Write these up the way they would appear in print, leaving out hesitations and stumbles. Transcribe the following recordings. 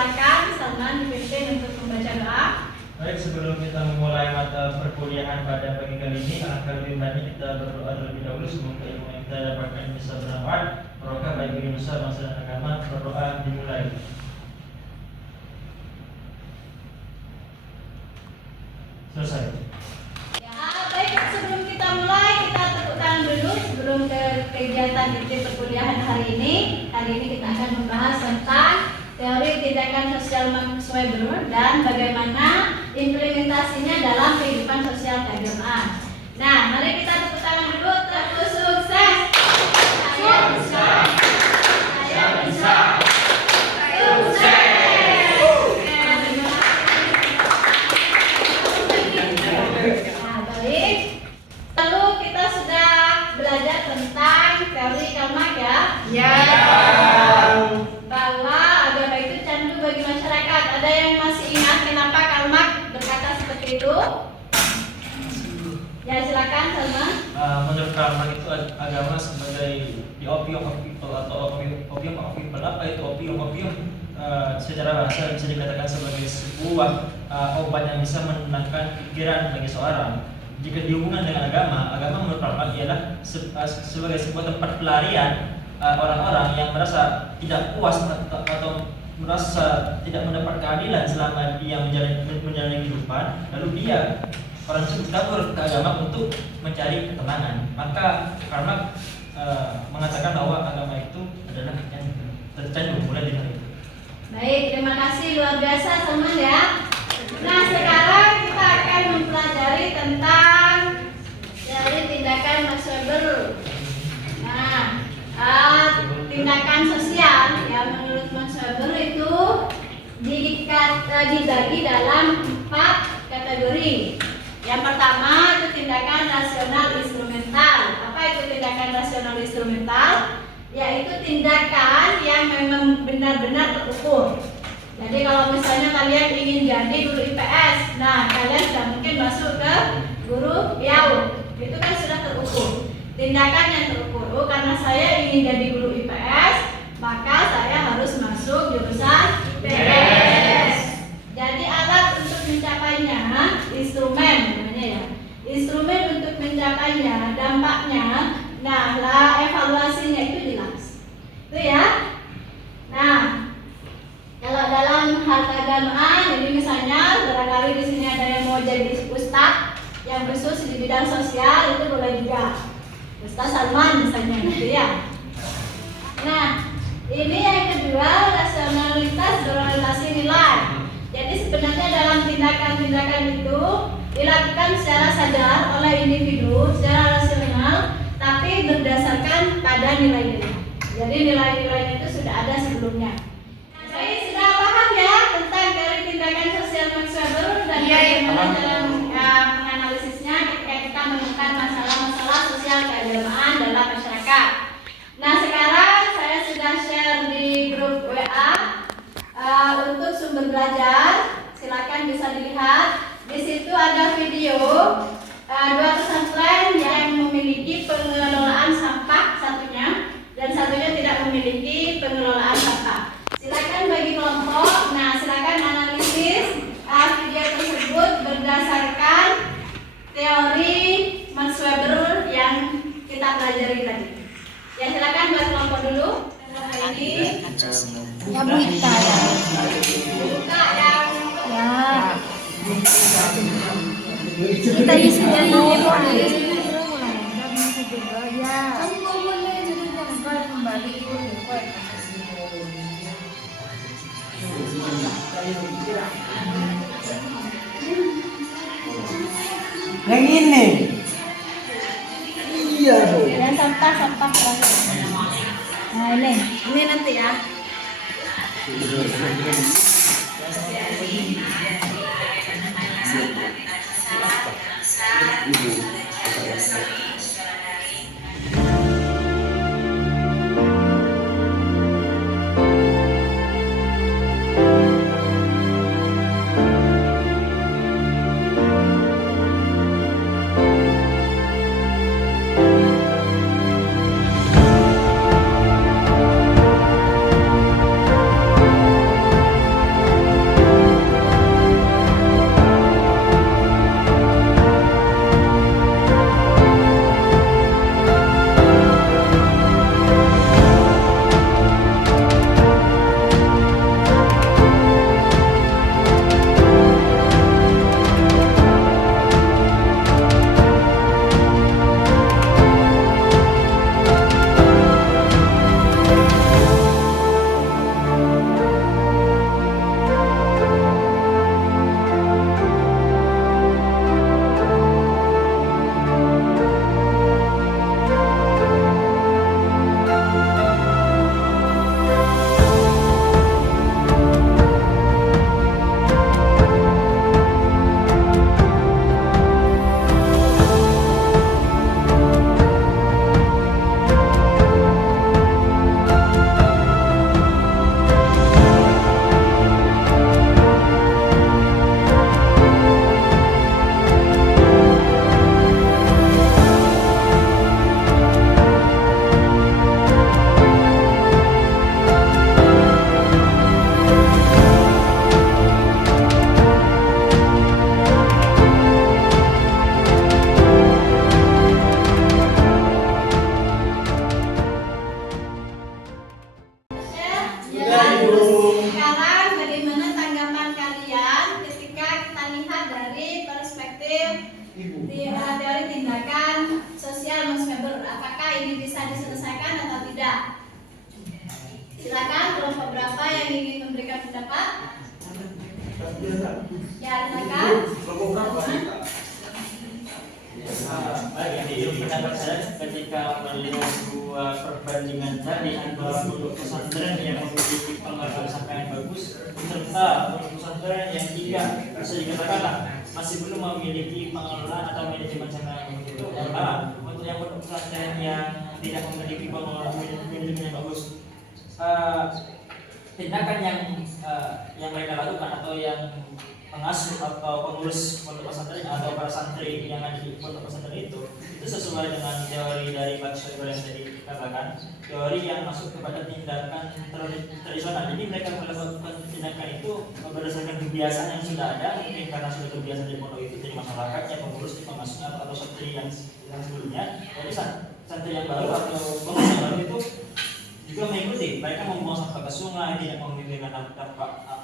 silakan Salman dipimpin untuk membaca doa. Baik, sebelum kita memulai mata perkuliahan pada pagi kali ini, alangkah lebih baiknya kita berdoa terlebih dahulu. Semoga ilmu yang kita dapatkan bisa bermanfaat, barokah bagi diri besar bangsa dan agama. Berdoa dimulai. Selesai. Ya, baik, sebelum kita mulai, kita tepuk tangan dulu sebelum ke kegiatan inti perkuliahan hari ini. Hari ini kita akan membahas tentang teori tindakan sosial Maxwell dan bagaimana implementasinya dalam kehidupan sosial keagamaan. Nah, mari kita tepuk tangan dulu untuk sukses. Saya bisa. Saya bisa. Sukses. Nah, baik. Lalu kita sudah belajar tentang teori Kalmak ya. Ya. Bahwa agama itu candu bagi masyarakat. Ada yang masih ingat kenapa Kalmak berkata seperti itu? Ya, silakan Salman. Menurut Karl itu agama sebagai the opium of people atau opium of people. Apa itu opium? Secara bahasa bisa dikatakan sebagai sebuah obat yang bisa menenangkan pikiran bagi seorang. Jika dihubungkan dengan agama menurut Karl ialah sebagai sebuah tempat pelarian orang-orang yang merasa tidak puas atau merasa tidak mendapat keadilan selama dia menjalani kehidupan, lalu dia orang tersebut kabur ke agama untuk mencari ketenangan. Maka Karl mengatakan bahwa agama itu adalah tercandu mulai dari hari itu. Baik, terima kasih luar biasa Salman ya. Nah, sekarang kita akan mempelajari tentang dari tindakan Maxwell. Nah, tindakan sosial ya menurut Maxwell itu dibagi dalam 4 kategori. Yang pertama itu tindakan rasional instrumental. Apa itu tindakan rasional instrumental? Yaitu tindakan yang memang benar-benar terukur. Jadi kalau misalnya kalian ingin jadi guru IPS, nah kalian sudah mungkin masuk ke guru PAUD. Itu kan sudah terukur. Tindakan yang terukur. Oh, karena saya ingin jadi guru IPS, maka saya harus masuk jurusan IPS. Jadi alat untuk mencapainya, instrumen namanya ya. Instrumen untuk mencapainya, dampaknya, nah lah evaluasinya itu jelas. Itu ya. Nah, kalau dalam hal keagamaan, jadi misalnya barangkali di sini ada yang mau jadi ustadz yang khusus di bidang sosial, itu boleh juga. Ustadz Salman misalnya gitu ya. Nah, ini yang kedua, rasionalitas berorientasi nilai. Jadi sebenarnya dalam tindakan-tindakan itu dilakukan secara sadar oleh individu secara rasional, tapi berdasarkan pada nilai-nilai. Jadi nilai-nilai itu sudah ada sebelumnya. Saya sudah paham ya tentang dari tindakan sosial Maxwell dan bagaimana dalam menganalisisnya ketika kita menemukan masalah-masalah sosial keagamaan dalam masyarakat. Nah, sekarang saya sudah share di grup WA untuk sumber belajar. Silakan bisa dilihat. Di situ ada video 2 pesantren yang memiliki pengelolaan sampah satunya dan satunya tidak memiliki pengelolaan sampah. Silakan bagi kelompok. Nah, silakan analisis video tersebut berdasarkan teori Maxwell yang kita pelajari tadi. Ya, silakan buat kelompok dulu. Ini Ya Bu Ita ya. buka yang Kita di sini mulai. Bisa juga ya. Kamu nggak boleh jadi jangan kembali Yang ini. Iya, Bu. Dan sampah Nah ini nanti ya. Silakan kelompok berapa yang ingin memberikan pendapat? Ya, silakan. Baik, jadi pendapat saya ketika melihat sebuah perbandingan tadi antara pondok pesantren yang memiliki pengelolaan sampah yang bagus serta pondok pesantren yang tidak bisa dikatakan masih belum memiliki pengelolaan atau manajemen sampah yang begitu. Karena untuk yang pondok pesantren yang tidak memiliki pengelolaan manajemen yang bagus, tindakan yang mereka lakukan atau yang pengasuh atau pengurus pondok pesantren atau para santri yang ada di pondok pesantren itu sesuai dengan teori dari Pak Soebel yang tadi dikatakan, teori yang masuk kepada tindakan tradisional. Jadi mereka melakukan tindakan itu berdasarkan kebiasaan yang sudah ada, mungkin karena sudah terbiasa di pondok itu, jadi masyarakatnya, pengurus, pengasuhnya atau santri yang sebelumnya. Jadi santri yang baru atau pengurus yang baru itu juga mengikuti, mereka membuang sampah ke sungai, tidak memikirkan dampak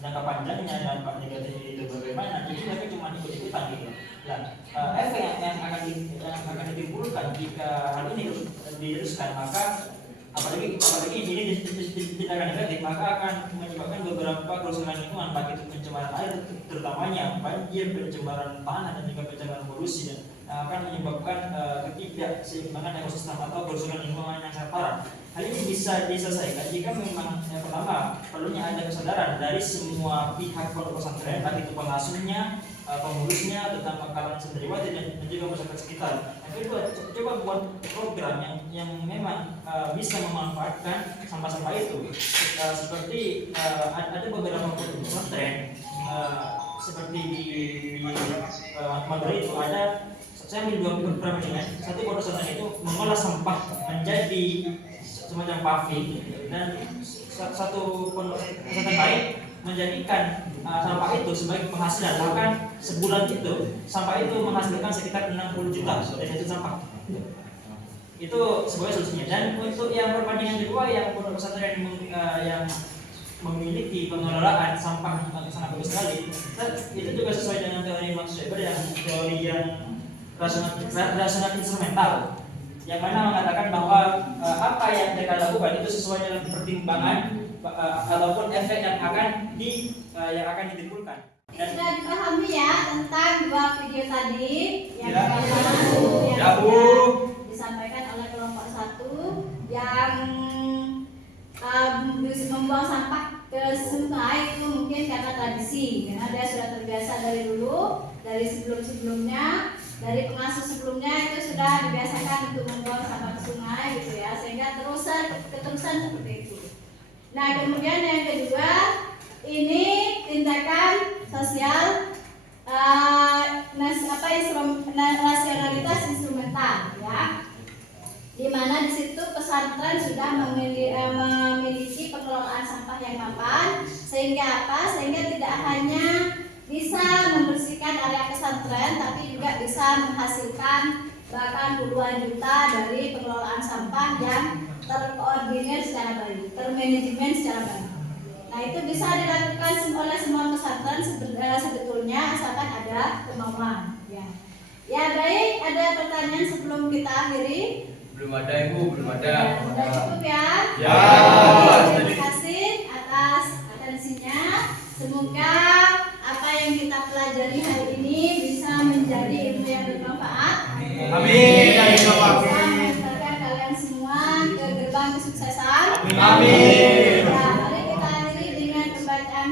panjangnya, dampak negatif itu bagaimana. Jadi mereka cuma ikut-ikutan gitu. Nah, efek yang akan ditimbulkan jika hal ini diteruskan, maka apalagi ini tindakan negatif, maka akan menyebabkan beberapa kerusakan lingkungan, baik itu pencemaran air, terutamanya banjir, pencemaran tanah dan juga pencemaran polusi, dan akan menyebabkan ketidakseimbangan ekosistem atau kerusakan lingkungan yang sangat parah. Hal ini bisa diselesaikan jika memang yang pertama perlunya ada kesadaran dari semua pihak pondok pesantren, baik itu pengasuhnya, pengurusnya, tentang kalangan santriwati dan juga masyarakat sekitar. Yang kedua, coba buat program yang memang bisa memanfaatkan sampah-sampah itu. Seperti ada beberapa pondok pesantren seperti di Madura itu ada, saya ambil dua program ini. Satu pondok pesantren itu mengolah sampah menjadi semacam paving, dan satu pondok pesantren lain menjadikan sampah itu sebagai penghasilan. Bahkan sebulan itu sampah itu menghasilkan sekitar 60 juta dari hasil sampah. Itu sebagai solusinya. Dan untuk yang perbandingan kedua, yang pondok pesantren yang memiliki pengelolaan sampah yang sangat bagus sekali, itu juga sesuai dengan teori Max Weber, yang teori yang rasional instrumental, yang mana mengatakan bahwa apa yang mereka lakukan itu sesuai dengan pertimbangan ataupun efek yang akan ditimbulkan. Sudah dipahami ya tentang dua video tadi yang disampaikan oleh kelompok 1 yang membuang sampah ke sungai itu mungkin karena tradisi, karena dia sudah terbiasa dari dulu, dari sebelumnya, dari pengasuh sebelumnya itu sudah dibiasakan untuk membuang sampah ke sungai gitu ya, sehingga keterusan seperti itu. Nah, kemudian yang kedua, ini tindakan sosial rasionalitas instrumental ya, di mana di situ pesantren sudah memiliki pengelolaan sampah yang mapan, sehingga tidak hanya bisa membersihkan area pesantren, tapi juga bisa menghasilkan bahkan puluhan juta dari pengelolaan sampah yang terkoordinir secara baik, termanajemen secara baik. Nah, itu bisa dilakukan oleh semua pesantren sebetulnya, asalkan ada kemauan. Ya baik, ada pertanyaan sebelum kita akhiri? Belum ada Ibu, belum ada. Sudah cukup ya? Ya. Terima kasih atas atensinya. Semoga apa yang kita pelajari hari ini bisa menjadi ilmu yang bermanfaat. Amin. Bisa mengantarkan kalian semua ke gerbang kesuksesan. Amin. Ya, mari kita akhiri dengan pembacaan